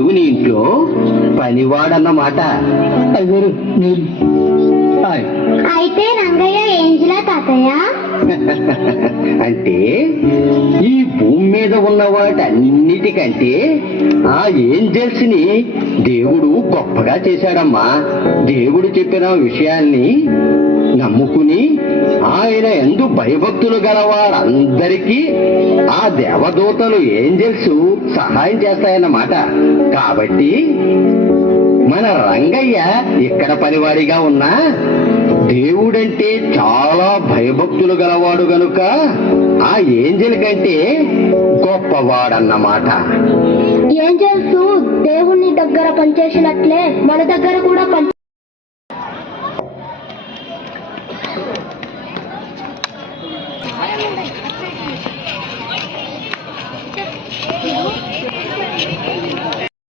దేవుని ఇంట్లో పనివాడన్నమాట. అయితే రంగయ్య ఏంజిలా తాతయ్య? అంటే ఈ భూమి మీద ఉన్న వాటన్నిటికంటే ఆ ఏంజల్స్ ని దేవుడు గొప్పగా చేశాడమ్మా. దేవుడు చెప్పిన విషయాల్ని నమ్ముకుని ఆయన యందు భయభక్తులు గలవారందరికీ ఆ దేవదూతలు ఏంజల్స్ సహాయం చేస్తాయన్నమాట. కాబట్టి మన రంగయ్య ఇక్కడ పనివాడిగా ఉన్నా దేవుడంటే చాలా భయభక్తులు గలవాడు గనుక ఆ ఏంజల్ కంటే గొప్పవాడన్నమాట. ఏంజల్స్ దేవుని దగ్గర పనిచేసినట్లే మన దగ్గర కూడా